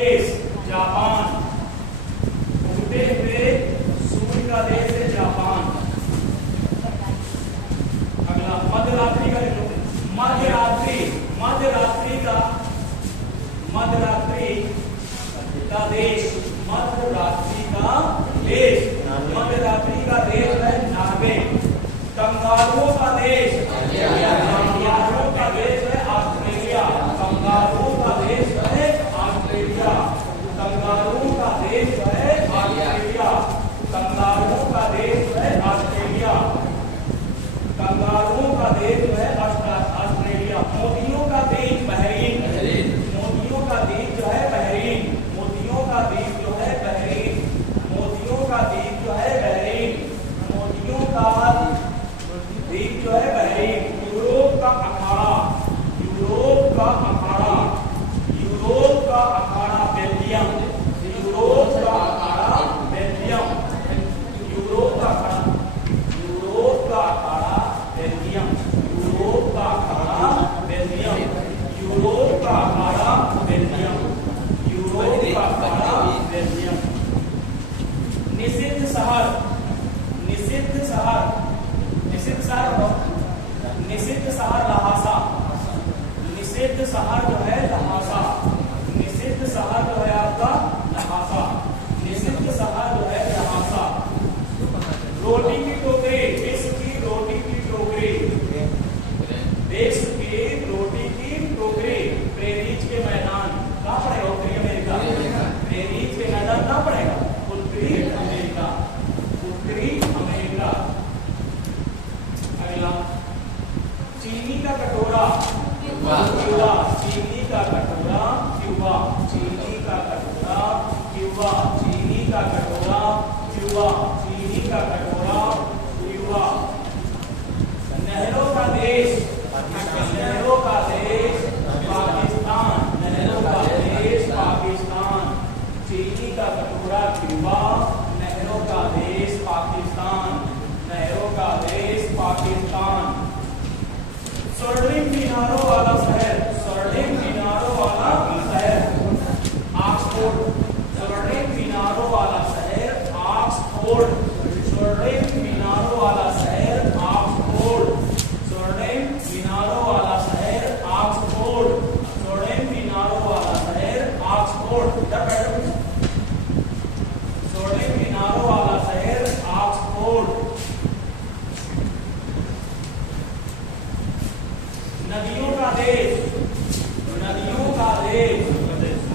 देश जापान, उगते हुए सूर्य का देश है जापान। अगला मध्यरात्रि का देखो, मध्यरात्रि मध्यरात्रि का देश, मध्यरात्रि का देश, मध्यरात्रि का देश है नॉर्वे। कंगारुओं का देश, कंगारुओं का देश है ऑस्ट्रेलिया। कंगारुओं का देश है ऑस्ट्रेलिया। कंगारुओं का देश है ऑस्ट्रेलिया। कंगारुओं का देश है ऑस्ट्रेलिया। कंगारुओं का देश है ऑस्ट्रेलिया। मोतियों का देश बहरीन। मोतियों का द्वीप जो है बहरीन। मोतियों का द्वीप जो है बहरीन। मोतियों का द्वीप जो है बहरीन। मोतियों का द्वीप जो है बहरीन। यूरोप का अखाड़ा, यूरोप का अखाड़ा, यूरोप का अखाड़ा बेल्जियम। यूरोप का अखाड़ा बेल्जियम। यूरोप का अखाड़ा, यूरोप का अखाड़ा बेल्जियम। यूरोप का अखाड़ा बेल्जियम। यूरोप का अखाड़ा बेल्जियम। यूरोप का अखाड़ा बेल्जियम। निषिद्ध शहर, निषिद्ध शहर, निषिद्ध शहर, निषिद्ध शहर लहासा। निषिद्ध शहर जो है लहासा। निषिद्ध शहर जो है आपका लहासा। निषिद्ध शहर जो है लहासा। रोटी की टोकरी, विश्व की रोटी की टोकरी, विश्व की रोटी की टोकरी। प्रेरिज के मैदान कहाँ पड़ेगा? उत्तरी अमेरिका। प्रेरिज के मैदान कहाँ पड़ेगा? उत्तरी अमेरिका। उत्तरी अमेरिका। अगला चीनी का कटोरा, क्यूबा। चीनी का कटोरा क्यूबा। चीनी का कटोरा क्यूबा। चीनी का कटोरा क्यूबा। चीनी का कटोरा क्यूबा। नहरों का देश, नहरों का देश पाकिस्तान। नहरों का देश पाकिस्तान। चीनी का कटोरा क्यूबा। नहरों का देश पाकिस्तान। नहरों का देश पाकिस्तान। स्वर्णिम मीनारों वाला शहर, स्वर्णिम मीनारों वाला शहर ऑक्सफोर्ड। स्वर्णिम मीनारों वाला शहर ऑक्सफोर्ड। स्वर्णिम मीनारों वाला शहर ऑक्सफोर्ड। स्वर्णिम मीनारों वाला शहर ऑक्सफोर्ड। स्वर्णिम मीनारों वाला शहर ऑक्सफोर्ड। स्वर्णिम मीनारों वाला शहर ऑक्सफोर्ड। नदियों का देश, नदियों का देश,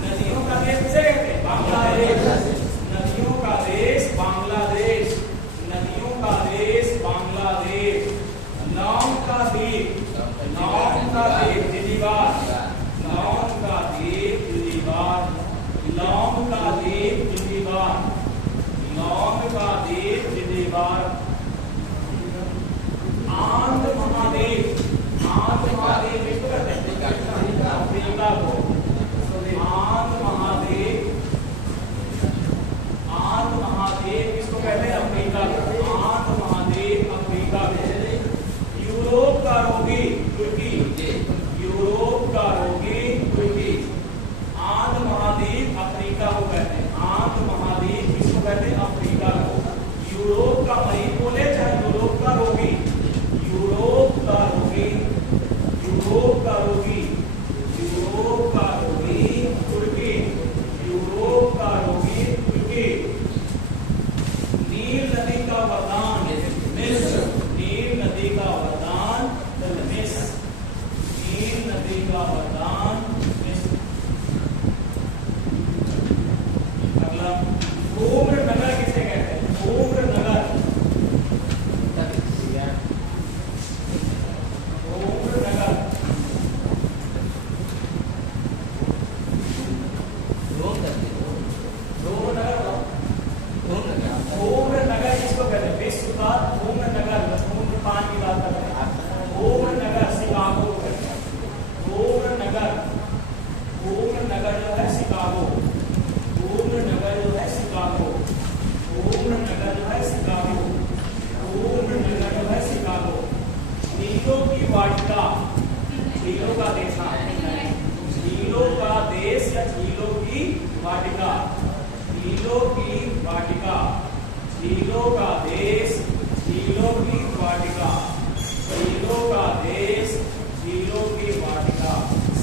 नदियों का देश किसे कहते हैं? बांग्लादेश। नदियों का देश बांग्लादेश। नदियों का देश बांग्लादेश। लौंग का द्वीप, लौंग का द्वीप जिंजीबार। लौंग का द्वीप जिंजीबार। लौंग का द्वीप जिंजीबार। लौंग का द्वीप जिंजीबार। आंध्र महाद्वीप, आंध्र महाद्वीप किसको कहते हैं? अफ्रीका को। आंध्र महाद्वीप, आंध्र महाद्वीप किसको कहते हैं? अफ्रीका को। आंध्र महाद्वीप अफ्रीका को। यूरोप का रोगी तुर्की। यूरोप का रोगी तुर्की। आंध्र महाद्वीप अफ्रीका को कहते हैं। आंध्र महाद्वीप किसको कहते हैं? अफ्रीका को। यूरोप का मरीज वाटिका, झीलों की वाटिका, झीलों का देश, झीलों की वाटिका, झीलों का देश, झीलों की वाटिका।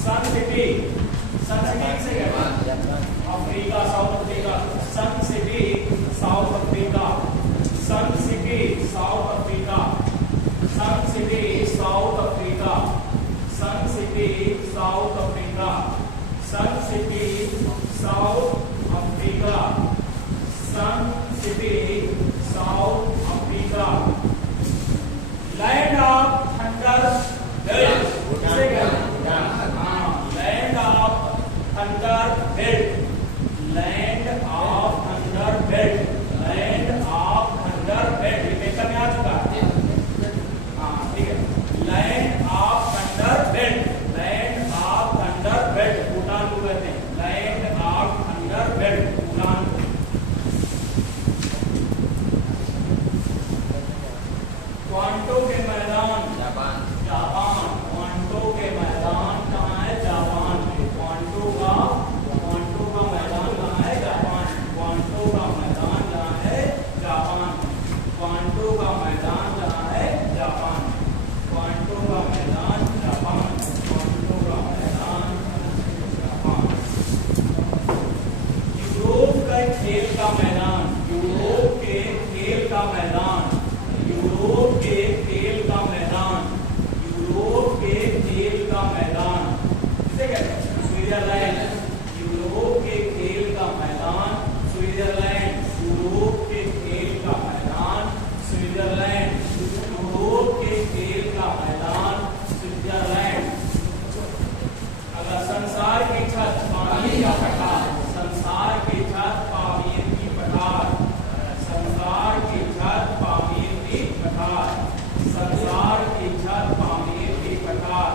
सन सिटी, सन सिटी किसे कहते हैं? Africa, South Africa. Sun City South Africa, Sun City South Africa, Sun City South Africa, Sun City South Africa, Sun City South Africa, Sun City South Africa. Land of thunder belt किसे कहते हैं? Land of thunder belt, land of thunder belt, land of thunder belt. ये paper में आ चुका है। हाँ ठीक है। Land of thunder belt, land of thunder belt Bhutan को कहते हैं। Land of thunder belt Bhutan. Kanto के मैदान, जापान, जापान। क्वांटो के मैदान कहाँ है? जापान में। क्वांटो का मैदान कहाँ है? जापान। क्वांटो का मैदान कहाँ है? जापान। क्वांटो का मैदान कहाँ है? जापान। क्वांटो का मैदान जापान। क्वांटो का मैदान जापान। यूरोप का खेल का मैदान, यूरोप के खेल का मैदान, यूरोप के खेल का मैदान, यूरोप के खेल का मैदान किसे कहते हैं? स्विट्जरलैंड। यूरोप के खेल का मैदान स्विट्जरलैंड, यूरोप के खेल का मैदान स्विट्जरलैंड, यूरोप के खेल का मैदान स्विट्जरलैंड। अगर संसार की छत पामीर का पठार, संसार की छत पामीर की पठार, संसार की छत पामीर की पठार, संसार की छत पामीर की पठार।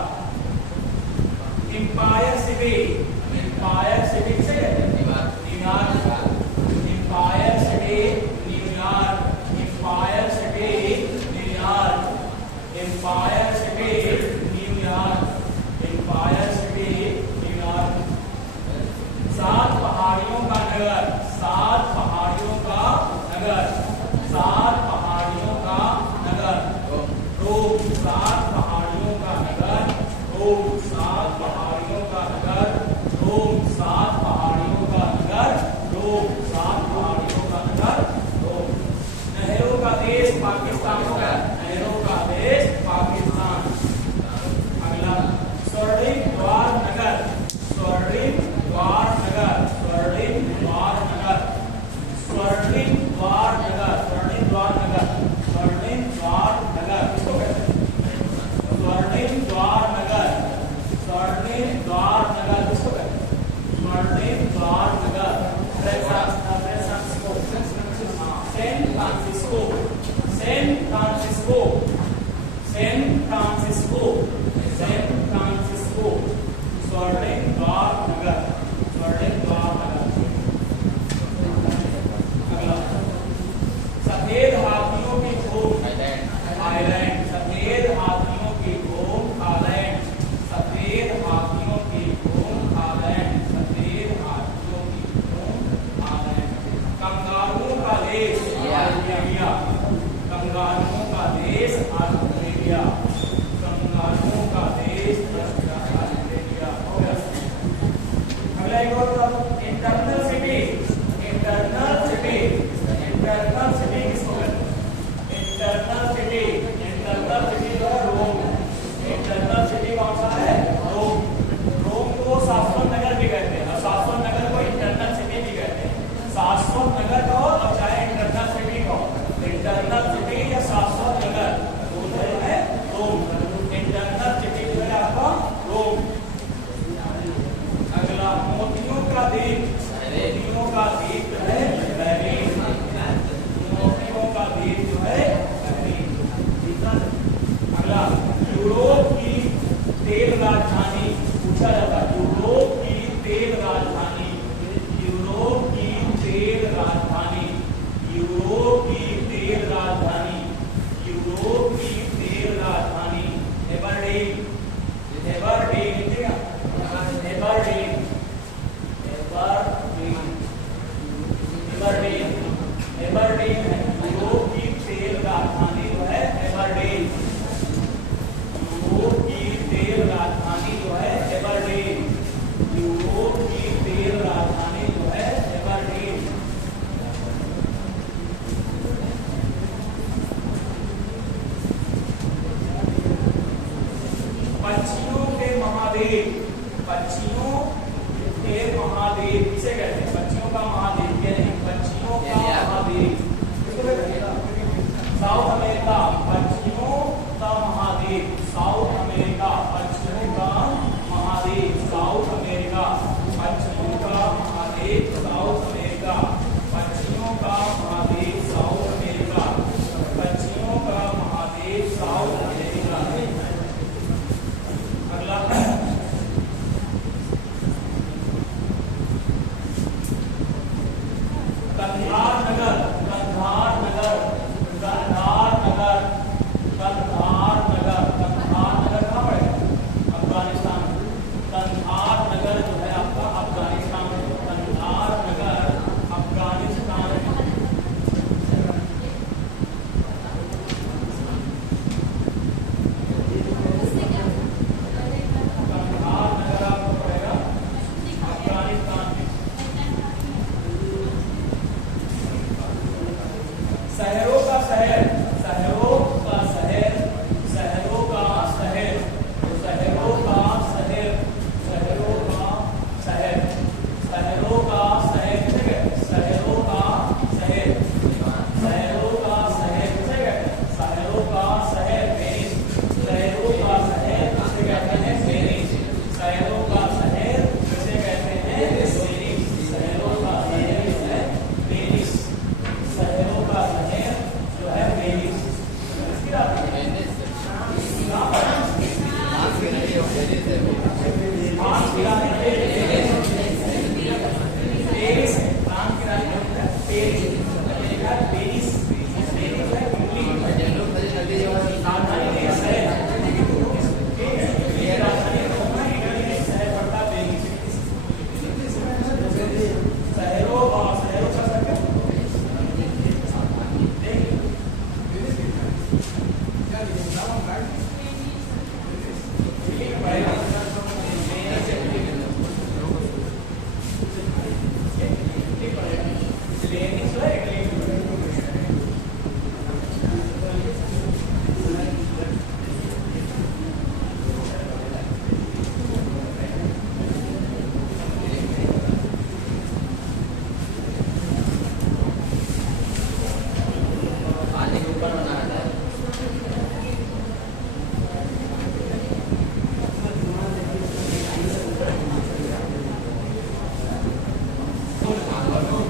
एम्पायर सिटी, एम्पायर सिटी किसे कहते हैं? New York. Empire City New York, Empire City New York, Empire City New York, Empire City New York. 7 पहाड़ियों का नगर, 7 पहाड़ियों का नगर, 7 पहाड़ियों का नगर रोम। 7 पहाड़ियों का नगर रोम, 7 पहाड़ियों का नगर रोम, 7 पहाड़ियों का नगर रोम, 7 पहाड़ियों का नगर रोम। नहरों का देश पाकिस्तान होगा, नहरों का देश पाकिस्तान। अगला स्वर्णिम द्वार नगर, स्वर्णिम द्वार नगर, स्वर्णिम द्वार नगर, स्वर्णिम द्वार नगर, स्वर्णिम द्वार नगर, स्वर्णिम द्वार नगर किसको कहते हैं? स्वर्णिम द्वार नगर, स्वर्णिम द्वार नगर किसको कहते हैं? स्वर्णिम द्वार नगर। San Francisco, San Francisco, San Francisco, San Francisco, San Francisco. स्वर्णिम द्वार नगर, स्वर्णिम द्वार नगर। अगला सफेद हाथियों की खोज थाईलैंड, सफेद हाथियों की खोज थाईलैंड, सफेद हाथियों की खोज थाईलैंड, सफेद हाथियों की खोज थाईलैंड। कंगारुओं का देश ऑस्ट्रेलिया, कंगारुओं का देश ऑस्ट्रेलिया, कंगारुओं का देश ऑस्ट्रेलिया। अगला एक और internal city, internal city, internal city किसको कहते हैं? इंटरनल सिटी, इंटरनल सिटी जो है रोम, इंटरनल सिटी कौन सा है? रोम। रोम को शाश्वत नगर भी कहते हैं और शाश्वत नगर को इंटरनल सिटी भी कहते हैं। शाश्वत नगर कहो और चाहे इंटरनल सिटी कहो, इंटरनल सिटी या शाश्वत नगर दोनों है रोम। इंटरनल सिटी जो है आपका रोम। अगला मोतियों का द्वीप, मोतियों का द्वीप जो है बहरीन, मोतियों का द्वीप जो है बहरीन। अगला यूरोप की तेल राजधानी पूछा जाता है, यूरोप की तेल राजधानी, यूरोप की तेल राजधानी, यूरोप की तेल राजधानी, यूरोप की तेल राजधानी एबरडीन, एबरडीन, एबरडीन, एबरडीन।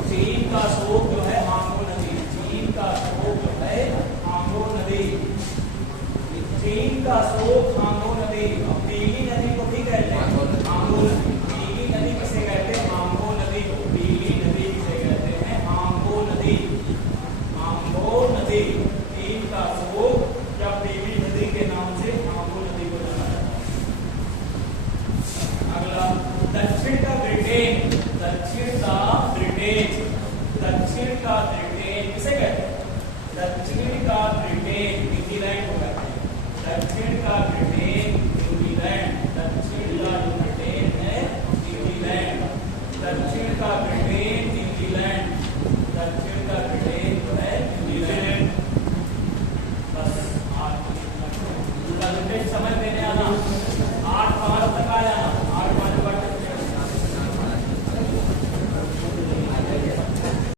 चीन का स्रोत जो है हांगो नदी, चीन का स्रोत जो है हांगो नदी, चीन का स्रोत हांगो नदी। अब पीली नदी को भी कहते हैं हांगो नदी। पीली नदी किसे कहते हैं? हांगो नदी को। पीली नदी किसे कहते हैं? हांगो नदी, हांगो नदी। चीन का स्रोत या पीली नदी के नाम से हांगो नदी को जाना जाता है। अगला दक्षिण का ब्रिटेन, दक्षिण का ब्रिटेन, दक्षिण का ब्रिटेन किसे कहते हैं? दक्षिण का ब्रिटेन न्यूजीलैंड को कहते हैं। दक्षिण का ब्रिटेन न्यूजीलैंड, दक्षिण का जो ब्रिटेन है न्यूजीलैंड, दक्षिण का ब्रिटेन न्यूजीलैंड, दक्षिण का ब्रिटेन जो है न्यूजीलैंड। बस आज समझ देने आना।